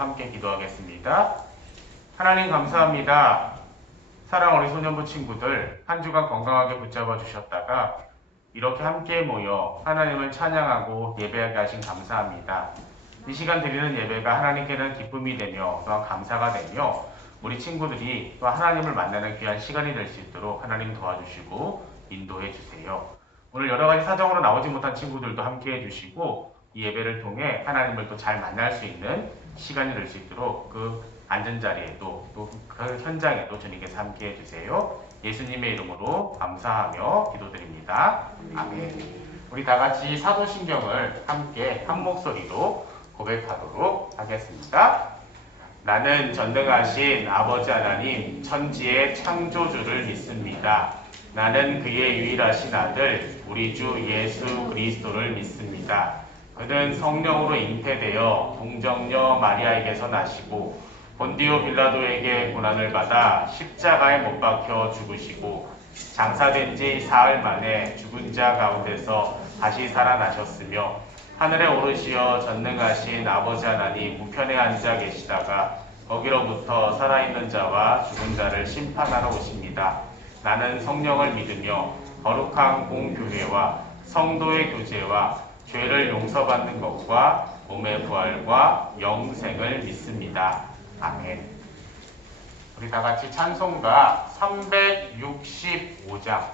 함께 기도하겠습니다. 하나님 감사합니다. 사랑 우리 소년부 친구들 한 주간 건강하게 붙잡아 주셨다가 이렇게 함께 모여 하나님을 찬양하고 예배하게 하신 감사합니다. 이 시간 드리는 예배가 하나님께는 기쁨이 되며 또한 감사가 되며 우리 친구들이 또 하나님을 만나는 귀한 시간이 될 수 있도록 하나님 도와주시고 인도해 주세요. 오늘 여러 가지 사정으로 나오지 못한 친구들도 함께 해주시고 이 예배를 통해 하나님을 또 잘 만날 수 있는 시간이 될 수 있도록 그 앉은 자리에도 또 그 현장에도 주님께서 함께 해주세요. 예수님의 이름으로 감사하며 기도드립니다. 아멘. 우리 다 같이 사도신경을 함께 한 목소리로 고백하도록 하겠습니다. 나는 전능하신 아버지 하나님 천지의 창조주를 믿습니다. 나는 그의 유일하신 아들 우리 주 예수 그리스도를 믿습니다. 그는 성령으로 잉태되어 동정녀 마리아에게서 나시고 본디오 빌라도에게 고난을 받아 십자가에 못 박혀 죽으시고 장사된 지 사흘 만에 죽은 자 가운데서 다시 살아나셨으며 하늘에 오르시어 전능하신 아버지 하나님 우편에 앉아 계시다가 거기로부터 살아있는 자와 죽은 자를 심판하러 오십니다. 나는 성령을 믿으며 거룩한 공교회와 성도의 교제와 죄를 용서받는 것과 몸의 부활과 영생을 믿습니다. 아멘. 우리 다 같이 찬송가 365장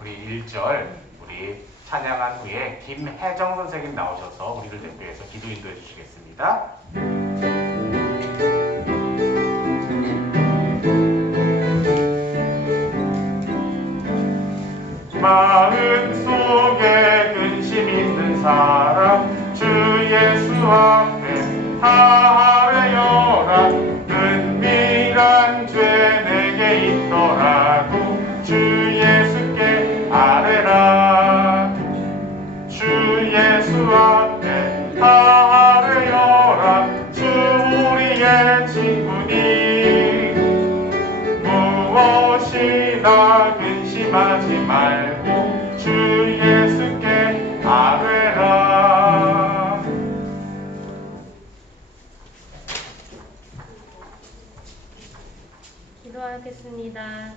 우리 1절 우리 찬양한 후에 김혜정 선생님 나오셔서 우리를 대표해서 기도 인도해 주시겠습니다. 마음속에 근심 있는 사람 주 예수 앞에 아뢰어라. 은밀한 죄 내게 있더라도 주 예수께 아뢰라. 주 예수 앞에 아뢰어라. 주 우리의 친구니 무엇이나 근심하지 말고 주 예수께 아뢰라. 기도하겠습니다.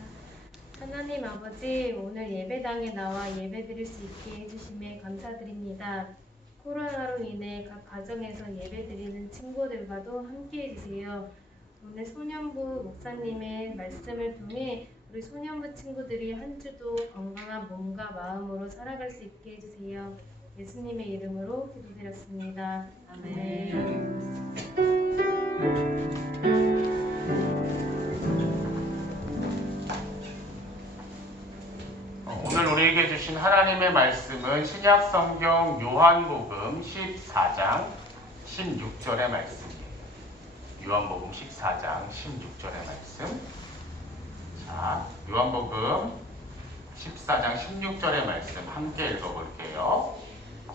하나님 아버지, 오늘 예배당에 나와 예배드릴 수 있게 해주심에 감사드립니다. 코로나로 인해 각 가정에서 예배드리는 친구들과도 함께 해주세요. 오늘 소년부 목사님의 말씀을 통해 우리 소년부 친구들이 한 주도 건강한 몸과 마음으로 살아갈 수 있게 해주세요. 예수님의 이름으로 기도드렸습니다. 아멘. 오늘 우리에게 주신 하나님의 말씀은 신약성경 요한복음 14장 16절의 말씀입니다. 요한복음 14장 16절의 말씀. 자, 요한복음 14장 16절의 말씀 함께 읽어볼게요.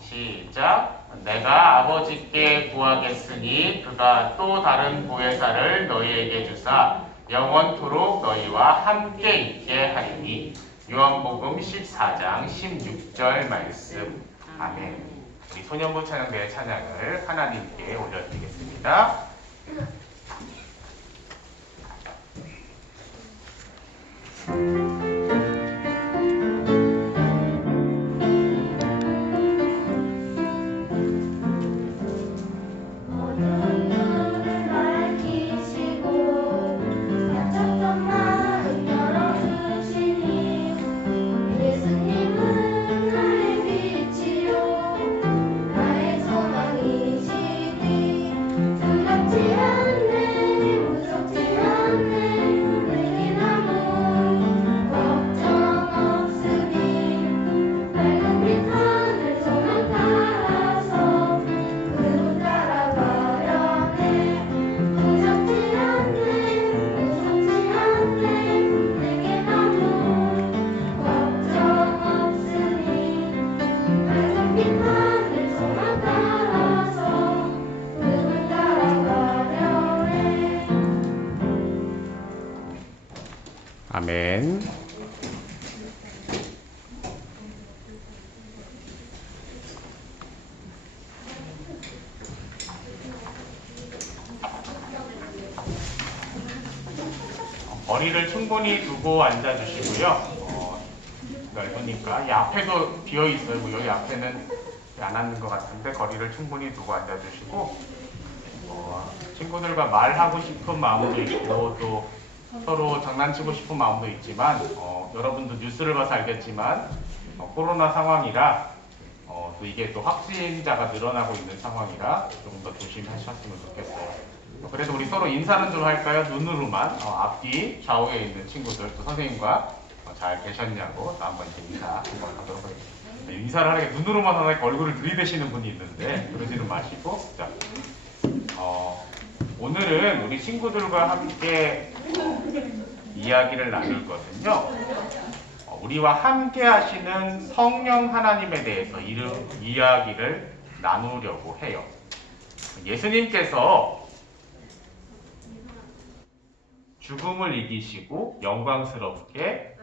시작. 내가 아버지께 구하겠으니 그가 또 다른 보혜사를 너희에게 주사 영원토록 너희와 함께 있게 하리니. 요한복음 14장 16절 말씀. 아멘. 우리 소년부 찬양대의 찬양을 하나님께 올려드리겠습니다. 아멘. 거리를 충분히 두고 앉아주시고요. 넓으니까 이 앞에도 비어 있어요. 뭐 여기 앞에는 안 앉는 것 같은데 거리를 충분히 두고 앉아주시고 친구들과 말하고 싶은 마음도 있고 또 서로 장난치고 싶은 마음도 있지만 여러분도 뉴스를 봐서 알겠지만 코로나 상황이라 또 이게 또 확진자가 늘어나고 있는 상황이라 조금 더 조심하셨으면 좋겠어요. 그래도 우리 서로 인사는 좀 할까요? 눈으로만 앞뒤 좌우에 있는 친구들 또 선생님과 잘 계셨냐고 또 한번 이제 인사 한번 하도록 하겠습니다. 인사를 하니까 눈으로만 하니까 얼굴을 들이대시는 분이 있는데 그러지는 마시고 자, 오늘은 우리 친구들과 함께 이야기를 나눌 것은요. 우리와 함께 하시는 성령 하나님에 대해서 이야기를 나누려고 해요. 예수님께서 죽음을 이기시고 영광스럽게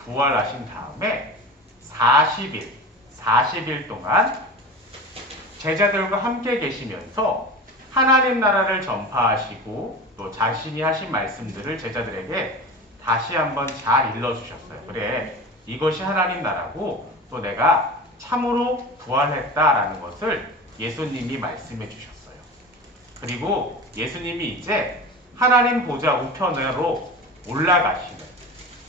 부활하신 다음에 40일 동안 제자들과 함께 계시면서 하나님 나라를 전파하시고 또 자신이 하신 말씀들을 제자들에게 다시 한번 잘 일러주셨어요. 그래, 이것이 하나님 나라고 또 내가 참으로 부활했다라는 것을 예수님이 말씀해 주셨어요. 그리고 예수님이 이제 하나님 보좌 우편으로 올라가시는,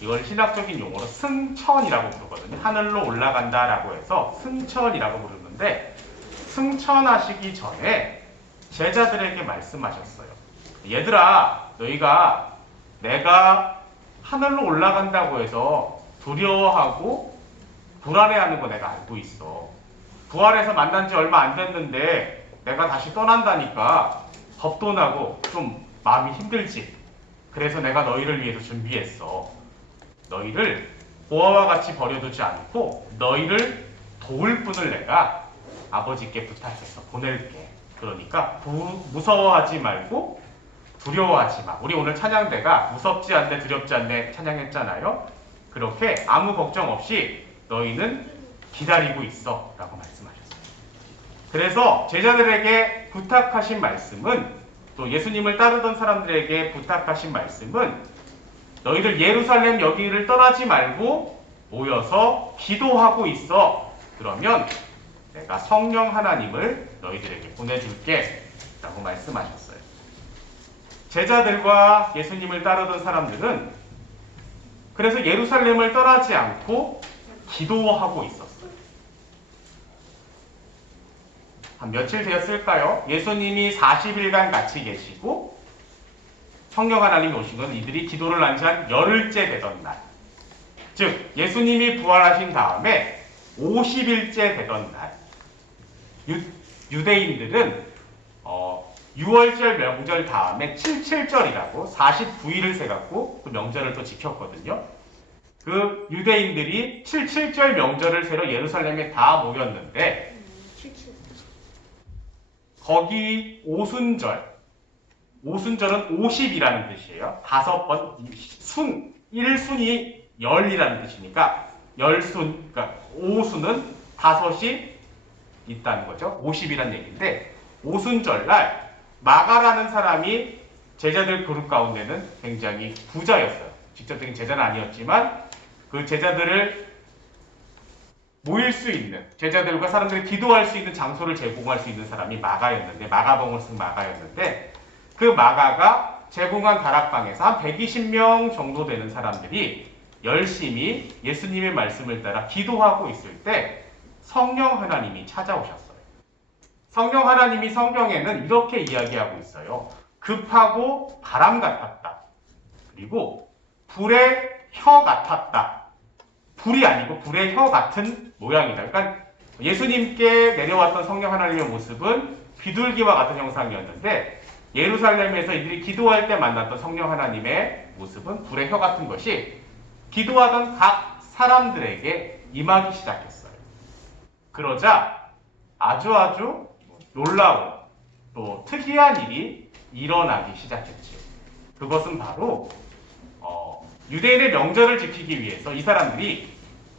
이걸 신학적인 용어로 승천이라고 부르거든요. 하늘로 올라간다라고 해서 승천이라고 부르는데, 승천하시기 전에 제자들에게 말씀하셨어요. 얘들아, 너희가 내가 하늘로 올라간다고 해서 두려워하고 불안해하는 거 내가 알고 있어. 부활해서 만난 지 얼마 안 됐는데 내가 다시 떠난다니까 겁도 나고 좀 마음이 힘들지. 그래서 내가 너희를 위해서 준비했어. 너희를 보아와 같이 버려두지 않고 너희를 도울 분을 내가 아버지께 부탁해서 보낼게. 그러니까 무서워하지 말고 두려워하지 마. 우리 오늘 찬양대가 무섭지 않네 두렵지 않네 찬양했잖아요. 그렇게 아무 걱정 없이 너희는 기다리고 있어 라고 말씀하셨어요. 그래서 제자들에게 부탁하신 말씀은, 또 예수님을 따르던 사람들에게 부탁하신 말씀은, 너희들 예루살렘 여기를 떠나지 말고 모여서 기도하고 있어. 그러면 내가 성령 하나님을 너희들에게 보내줄게 라고 말씀하셨어요. 제자들과 예수님을 따르던 사람들은 그래서 예루살렘을 떠나지 않고 기도하고 있었어요. 한 며칠 되었을까요? 예수님이 40일간 같이 계시고 성령 하나님이 오신 건 이들이 기도를 한 지 한 열흘째 되던 날, 즉 예수님이 부활하신 다음에 50일째 되던 날, 유대인들은 6월절 명절 다음에 77절이라고 49일을 세갖고 그 명절을 또 지켰거든요. 그 유대인들이 77절 명절을 세러 예루살렘에 다 모였는데, 거기 오순절은 50이라는 뜻이에요. 5번, 1순이 열이라는 뜻이니까 열순, 그러니까 오순은 5이 있다는 거죠. 50이라는 얘기인데, 오순절날 마가라는 사람이 제자들 그룹 가운데는 굉장히 부자였어요. 직접적인 제자는 아니었지만 그 제자들을 모일 수 있는, 제자들과 사람들이 기도할 수 있는 장소를 제공할 수 있는 사람이 마가였는데, 마가봉을 쓴 마가였는데, 그 마가가 제공한 다락방에서 한 120명 정도 되는 사람들이 열심히 예수님의 말씀을 따라 기도하고 있을 때 성령 하나님이 찾아오셨어요. 성령 하나님이 성경에는 이렇게 이야기하고 있어요. 급하고 바람 같았다. 그리고 불의 혀 같았다. 불이 아니고 불의 혀 같은 모양이다. 그러니까 예수님께 내려왔던 성령 하나님의 모습은 비둘기와 같은 형상이었는데, 예루살렘에서 이들이 기도할 때 만났던 성령 하나님의 모습은 불의 혀 같은 것이 기도하던 각 사람들에게 임하기 시작했어요. 그러자 아주 놀라운 또 특이한 일이 일어나기 시작했죠. 그것은 바로 유대인의 명절을 지키기 위해서 이 사람들이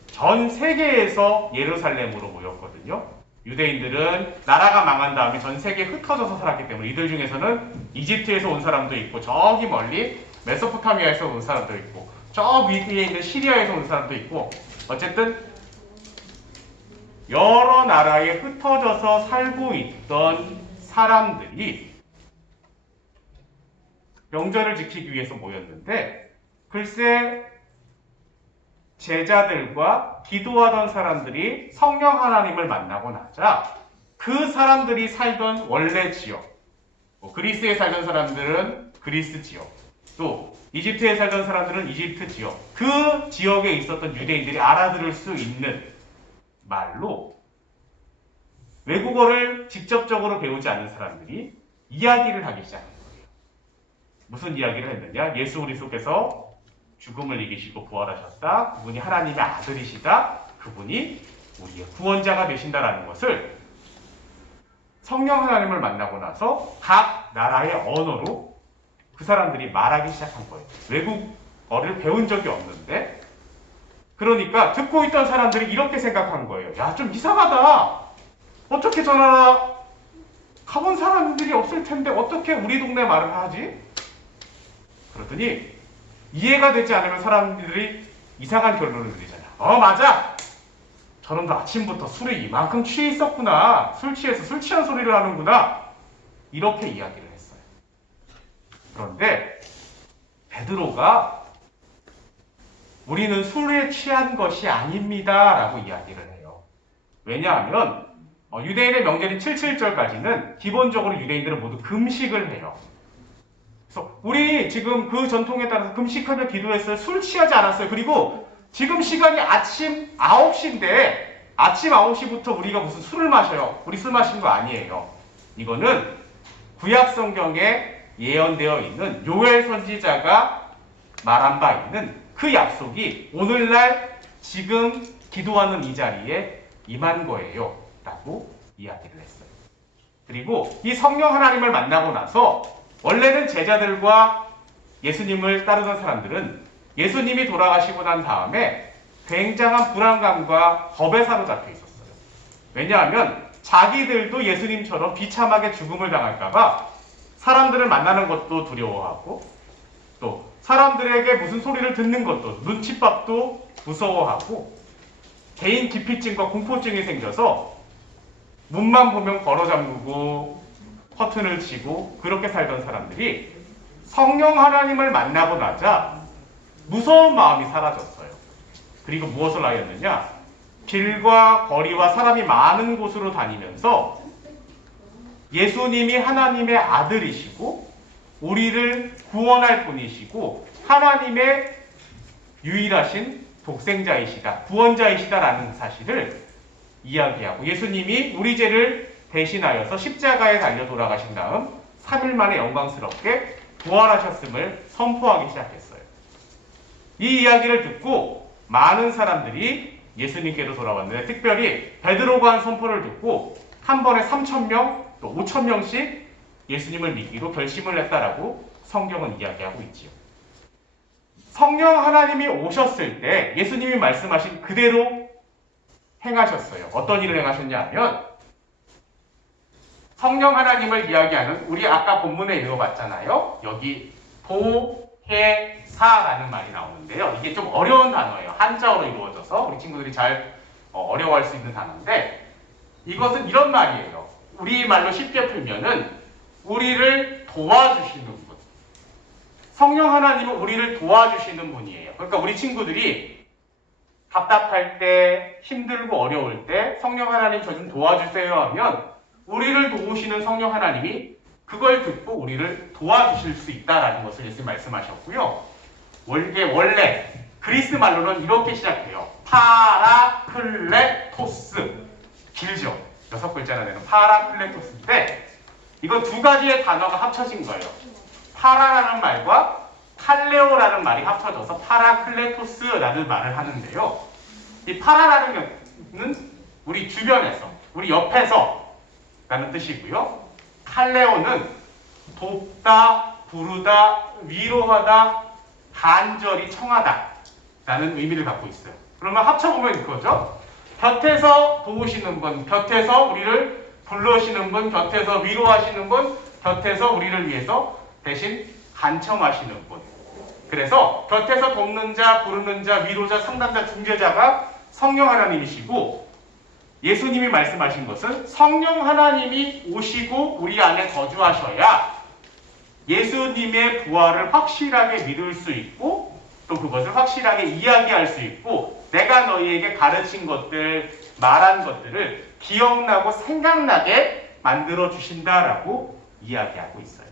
전 세계에서 예루살렘으로 모였거든요. 유대인들은 나라가 망한 다음에 전 세계에 흩어져서 살았기 때문에 이들 중에서는 이집트에서 온 사람도 있고 저기 멀리 메소포타미아에서 온 사람도 있고 저 밑에 있는 시리아에서 온 사람도 있고 어쨌든 여러 나라에 흩어져서 살고 있던 사람들이 명절을 지키기 위해서 모였는데 글쎄 제자들과 기도하던 사람들이 성령 하나님을 만나고 나자 그 사람들이 살던 원래 지역, 그리스에 살던 사람들은 그리스 지역, 또 이집트에 살던 사람들은 이집트 지역, 그 지역에 있었던 유대인들이 알아들을 수 있는 말로 외국어를 직접적으로 배우지 않는 사람들이 이야기를 하기 시작한 거예요. 무슨 이야기를 했느냐? 예수 그리스도께서 죽음을 이기시고 부활하셨다. 그분이 하나님의 아들이시다. 그분이 우리의 구원자가 되신다라는 것을 성령 하나님을 만나고 나서 각 나라의 언어로 그 사람들이 말하기 시작한 거예요. 외국어를 배운 적이 없는데 그러니까 듣고 있던 사람들이 이렇게 생각한 거예요. 야, 좀 이상하다. 어떻게 저 나라 가본 사람들이 없을 텐데 어떻게 우리 동네 말을 하지? 그러더니 이해가 되지 않으면 사람들이 이상한 결론을 내리잖아. 맞아! 저놈도 아침부터 술에 이만큼 취해 있었구나. 술 취해서 술 취한 소리를 하는구나. 이렇게 이야기를 했어요. 그런데 베드로가 우리는 술에 취한 것이 아닙니다 라고 이야기를 해요. 왜냐하면 유대인의 명절인 77절까지는 기본적으로 유대인들은 모두 금식을 해요. 그래서 우리 지금 그 전통에 따라서 금식하며 기도했어요. 술 취하지 않았어요. 그리고 지금 시간이 아침 9시인데 아침 9시부터 우리가 무슨 술을 마셔요. 우리 술 마신 거 아니에요. 이거는 구약 성경에 예언되어 있는 요엘 선지자가 말한 바 있는 그 약속이 오늘날 지금 기도하는 이 자리에 임한 거예요 라고 이야기를 했어요. 그리고 이 성령 하나님을 만나고 나서 원래는 제자들과 예수님을 따르던 사람들은 예수님이 돌아가시고 난 다음에 굉장한 불안감과 겁에 사로잡혀 있었어요. 왜냐하면 자기들도 예수님처럼 비참하게 죽음을 당할까봐 사람들을 만나는 것도 두려워하고 또 사람들에게 무슨 소리를 듣는 것도 눈칫밥도 무서워하고 개인 기피증과 공포증이 생겨서 문만 보면 걸어 잠그고 커튼을 치고 그렇게 살던 사람들이 성령 하나님을 만나고 나자 무서운 마음이 사라졌어요. 그리고 무엇을 하였느냐? 길과 거리와 사람이 많은 곳으로 다니면서 예수님이 하나님의 아들이시고 우리를 구원할 분이시고 하나님의 유일하신 독생자이시다, 구원자이시다라는 사실을 이야기하고 예수님이 우리 죄를 대신하여서 십자가에 달려 돌아가신 다음 3일 만에 영광스럽게 부활하셨음을 선포하기 시작했어요. 이 이야기를 듣고 많은 사람들이 예수님께로 돌아왔는데 특별히 베드로가 한 선포를 듣고 한 번에 3,000명 또 5,000명씩 예수님을 믿기로 결심을 했다라고 성경은 이야기하고 있지요. 성령 하나님이 오셨을 때 예수님이 말씀하신 그대로 행하셨어요. 어떤 일을 행하셨냐 하면 성령 하나님을 이야기하는 우리 아까 본문에 읽어봤잖아요. 여기 보혜사라는 말이 나오는데요. 이게 좀 어려운 단어예요. 한자어로 이루어져서 우리 친구들이 잘 어려워할 수 있는 단어인데 이것은 이런 말이에요. 우리말로 쉽게 풀면은 우리를 도와주시는 분. 성령 하나님은 우리를 도와주시는 분이에요. 그러니까 우리 친구들이 답답할 때, 힘들고 어려울 때 성령 하나님 저 좀 도와주세요 하면 우리를 도우시는 성령 하나님이 그걸 듣고 우리를 도와주실 수 있다라는 것을 예수님 말씀하셨고요. 원래 그리스 말로는 이렇게 시작해요. 파라클레토스. 길죠? 6글자나 되는 파라클레토스인데 이건 두 가지의 단어가 합쳐진 거예요. 파라라는 말과 칼레오라는 말이 합쳐져서 파라클레토스라는 말을 하는데요. 이 파라라는 는 우리 주변에서, 우리 옆에서 라는 뜻이고요. 칼레오는 돕다, 부르다, 위로하다, 간절히 청하다 라는 의미를 갖고 있어요. 그러면 합쳐보면 이거죠. 곁에서 도우시는 분, 곁에서 우리를 불러시는 분, 곁에서 위로하시는 분, 곁에서 우리를 위해서 대신 간청하시는 분. 그래서 곁에서 돕는 자, 부르는 자, 위로자, 상담자, 중재자가 성령 하나님이시고, 예수님이 말씀하신 것은 성령 하나님이 오시고 우리 안에 거주하셔야 예수님의 부활을 확실하게 믿을 수 있고, 또 그것을 확실하게 이야기할 수 있고, 내가 너희에게 가르친 것들, 말한 것들을 기억나고 생각나게 만들어 주신다라고 이야기하고 있어요.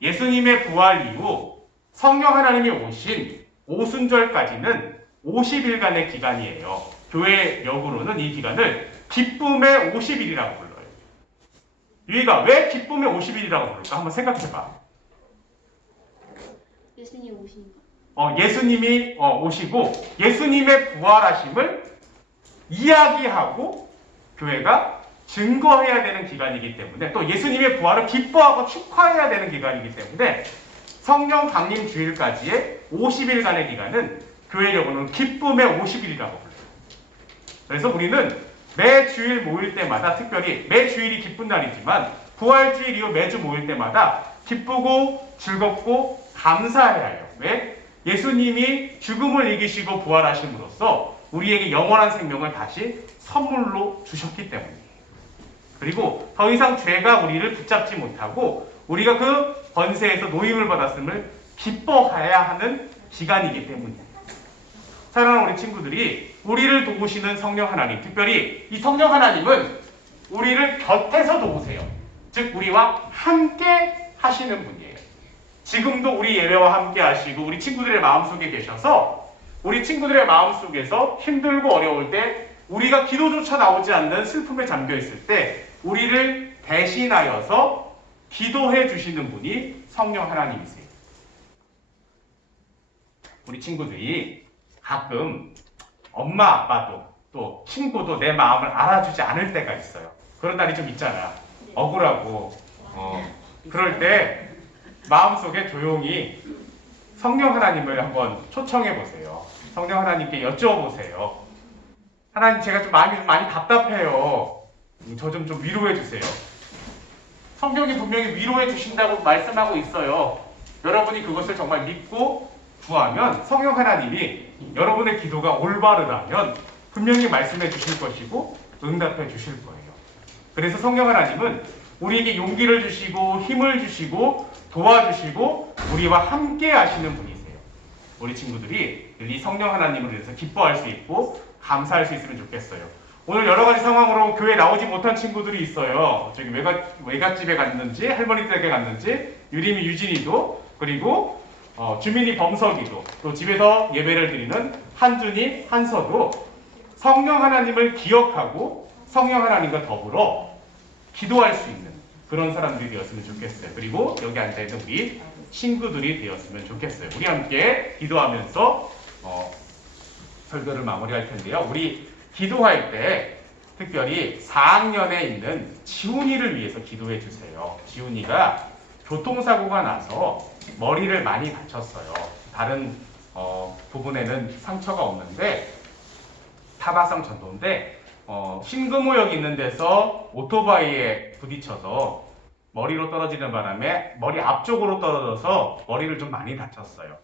예수님의 부활 이후 성령 하나님이 오신 오순절까지는 50일간의 기간이에요. 교회 역으로는 이 기간을 기쁨의 50일이라고 불러요. 유희가 왜 기쁨의 50일이라고 부를까? 한번 생각해봐. 예수님 오시니까. 예수님이 오시고 예수님의 부활하심을 이야기하고 교회가 증거해야 되는 기간이기 때문에, 또 예수님의 부활을 기뻐하고 축하해야 되는 기간이기 때문에 성령 강림 주일까지의 50일간의 기간은 교회력으로는 기쁨의 50일이라고 불러요. 그래서 우리는 매 주일 모일 때마다, 특별히 매 주일이 기쁜 날이지만 부활주일 이후 매주 모일 때마다 기쁘고 즐겁고 감사해야 해요. 왜? 예수님이 죽음을 이기시고 부활하심으로써 우리에게 영원한 생명을 다시 선물로 주셨기 때문이에요. 그리고 더 이상 죄가 우리를 붙잡지 못하고 우리가 그 권세에서 노임을 받았음을 기뻐해야 하는 기간이기 때문이에요. 사랑하는 우리 친구들이, 우리를 도우시는 성령 하나님, 특별히 이 성령 하나님은 우리를 곁에서 도우세요. 즉 우리와 함께 하시는 분이에요. 지금도 우리 예배와 함께 하시고 우리 친구들의 마음속에 계셔서 우리 친구들의 마음속에서 힘들고 어려울 때, 우리가 기도조차 나오지 않는 슬픔에 잠겨 있을 때 우리를 대신하여서 기도해 주시는 분이 성령 하나님이세요. 우리 친구들이 가끔 엄마 아빠도 또 친구도 내 마음을 알아주지 않을 때가 있어요. 그런 날이 좀 있잖아. 억울하고 그럴 때 마음속에 조용히 성령 하나님을 한번 초청해 보세요. 성령 하나님께 여쭤보세요. 하나님, 제가 좀 많이 답답해요. 저 좀 위로해 주세요. 성경이 분명히 위로해 주신다고 말씀하고 있어요. 여러분이 그것을 정말 믿고 구하면 성령 하나님이 여러분의 기도가 올바르다면 분명히 말씀해 주실 것이고 응답해 주실 거예요. 그래서 성령 하나님은 우리에게 용기를 주시고 힘을 주시고 도와주시고 우리와 함께 하시는 분이세요. 우리 친구들이 이 성령 하나님을 위해서 기뻐할 수 있고 감사할 수 있으면 좋겠어요. 오늘 여러 가지 상황으로 교회에 나오지 못한 친구들이 있어요. 저기 외갓집에 갔는지 할머니 댁에 갔는지, 유림이 유진이도, 그리고 주민이 범석이도, 또 집에서 예배를 드리는 한준이 한서도 성령 하나님을 기억하고 성령 하나님과 더불어 기도할 수 있는 그런 사람들이 되었으면 좋겠어요. 그리고 여기 앉아있는 우리 친구들이 되었으면 좋겠어요. 우리 함께 기도하면서 설교를 마무리할 텐데요. 우리 기도할 때 특별히 4학년에 있는 지훈이를 위해서 기도해 주세요. 지훈이가 교통사고가 나서 머리를 많이 다쳤어요. 다른 부분에는 상처가 없는데 타박상 전도인데 신금호역 있는 데서 오토바이에 부딪혀서 머리로 떨어지는 바람에 머리 앞쪽으로 떨어져서 머리를 좀 많이 다쳤어요.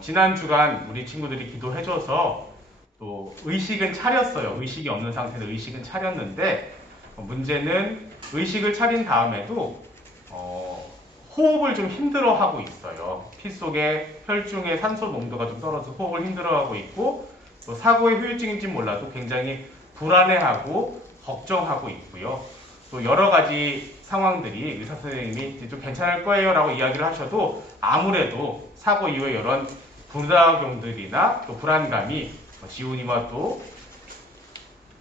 지난 주간 우리 친구들이 기도해줘서 또 의식은 차렸어요. 의식이 없는 상태에서 의식은 차렸는데 문제는 의식을 차린 다음에도 호흡을 좀 힘들어하고 있어요. 피 속에 혈중의 산소 농도가 좀 떨어져서 호흡을 힘들어하고 있고, 또 사고의 후유증인지 몰라도 굉장히 불안해하고 걱정하고 있고요. 또 여러 가지 상황들이 의사 선생님이 이제 좀 괜찮을 거예요 라고 이야기를 하셔도 아무래도 사고 이후에 이런 부작용들이나 또 불안감이 지훈이와 또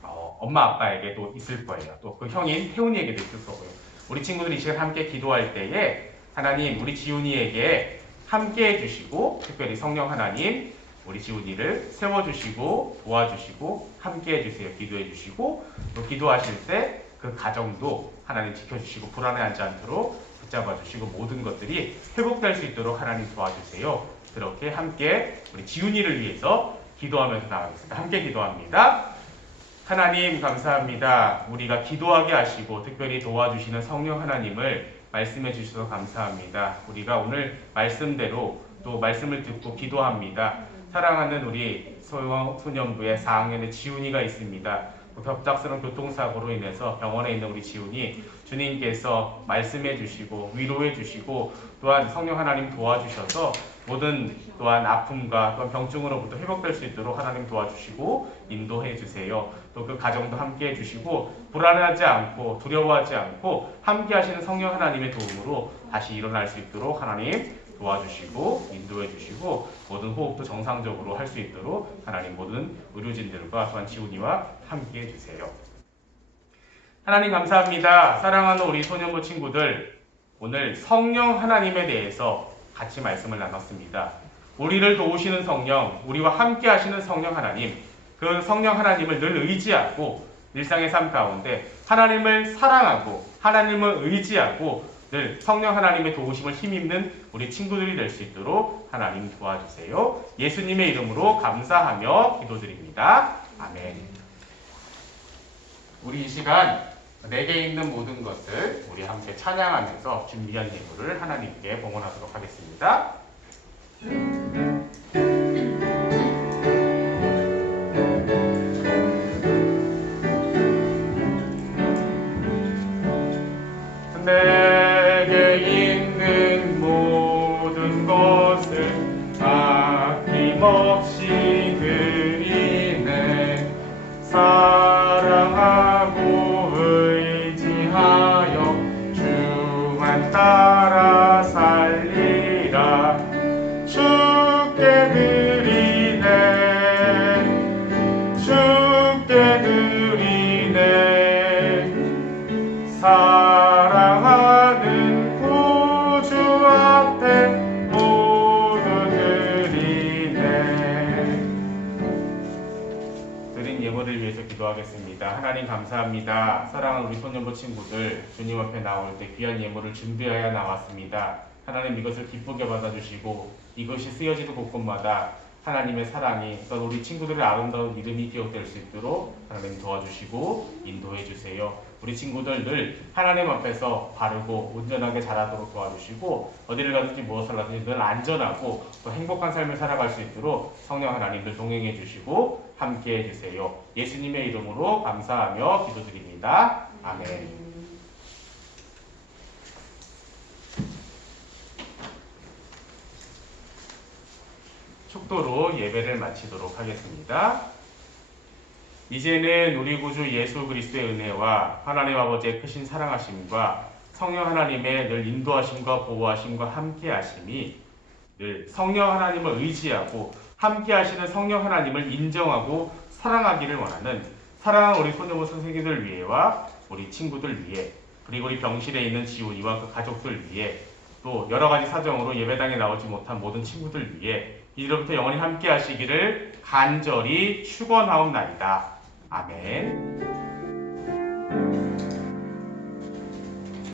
엄마 아빠에게 또 있을 거예요. 또 그 형인 태훈이에게도 있을 거고요. 우리 친구들이 이 시간 함께 기도할 때에 하나님, 우리 지훈이에게 함께 해주시고, 특별히 성령 하나님 우리 지훈이를 세워주시고 도와주시고 함께 해주세요. 기도해 주시고, 또 기도하실 때 그 가정도 하나님 지켜주시고 불안해하지 않도록 붙잡아 주시고 모든 것들이 회복될 수 있도록 하나님 도와주세요. 그렇게 함께 우리 지훈이를 위해서 기도하면서 나가겠습니다. 함께 기도합니다. 하나님 감사합니다. 우리가 기도하게 하시고 특별히 도와주시는 성령 하나님을 말씀해 주셔서 감사합니다. 우리가 오늘 말씀대로 또 말씀을 듣고 기도합니다. 사랑하는 우리 소년부의 4학년의 지훈이가 있습니다. 갑작스러운 교통사고로 인해서 병원에 있는 우리 지훈이 주님께서 말씀해 주시고 위로해 주시고 또한 성령 하나님 도와주셔서 모든 또한 아픔과 또한 병증으로부터 회복될 수 있도록 하나님 도와주시고 인도해 주세요. 또 그 가정도 함께 해주시고 불안하지 않고 두려워하지 않고 함께 하시는 성령 하나님의 도움으로 다시 일어날 수 있도록 하나님 도와주시고 인도해 주시고 모든 호흡도 정상적으로 할 수 있도록 하나님 모든 의료진들과 또한 지훈이와 함께 해주세요. 하나님 감사합니다. 사랑하는 우리 소년부 친구들, 오늘 성령 하나님에 대해서 같이 말씀을 나눴습니다. 우리를 도우시는 성령, 우리와 함께 하시는 성령 하나님, 그 성령 하나님을 늘 의지하고 일상의 삶 가운데 하나님을 사랑하고 하나님을 의지하고 늘 성령 하나님의 도우심을 힘입는 우리 친구들이 될 수 있도록 하나님 도와주세요. 예수님의 이름으로 감사하며 기도드립니다. 아멘. 우리 이 시간 내게 있는 모든 것을 우리 함께 찬양하면서 준비한 예물을 하나님께 봉헌하도록 하겠습니다. 내게 있는 모든 것을 아낌없이 드리네. 사랑하고 의지하여 주만 따라 살리라. 주께 드리네. 주께 드리네. 사랑하는 구주 앞에 모두 드리네. 드린 예물을 위해서 기도하겠습니다. 하나님 감사합니다. 사랑하는 우리 소년부 친구들, 주님 앞에 나올 때 귀한 예물을 준비하여 나왔습니다. 하나님 이것을 기쁘게 받아주시고 이것이 쓰여지는 곳곳마다 하나님의 사랑이 어떤 우리 친구들의 아름다운 이름이 기억될 수 있도록 하나님 도와주시고 인도해 주세요. 우리 친구들 늘 하나님 앞에서 바르고 온전하게 자라도록 도와주시고 어디를 가든지 무엇을 하든지 늘 안전하고 또 행복한 삶을 살아갈 수 있도록 성령 하나님 늘 동행해 주시고 함께 해주세요. 예수님의 이름으로 감사하며 기도드립니다. 아멘. 축도로 예배를 마치도록 하겠습니다. 이제는 우리 구주 예수 그리스도의 은혜와 하나님 아버지의 크신 사랑하심과 성령 하나님의 늘 인도하심과 보호하심과 함께하심이 늘 성령 하나님을 의지하고 함께하시는 성령 하나님을 인정하고 사랑하기를 원하는 사랑하는 우리 소년부 선생님들 위해와 우리 친구들 위해 그리고 우리 병실에 있는 지훈이와 그 가족들 위해 또 여러 가지 사정으로 예배당에 나오지 못한 모든 친구들 위해 이제부터 영원히 함께 하시기를 간절히 축원하옵나이다. 아멘.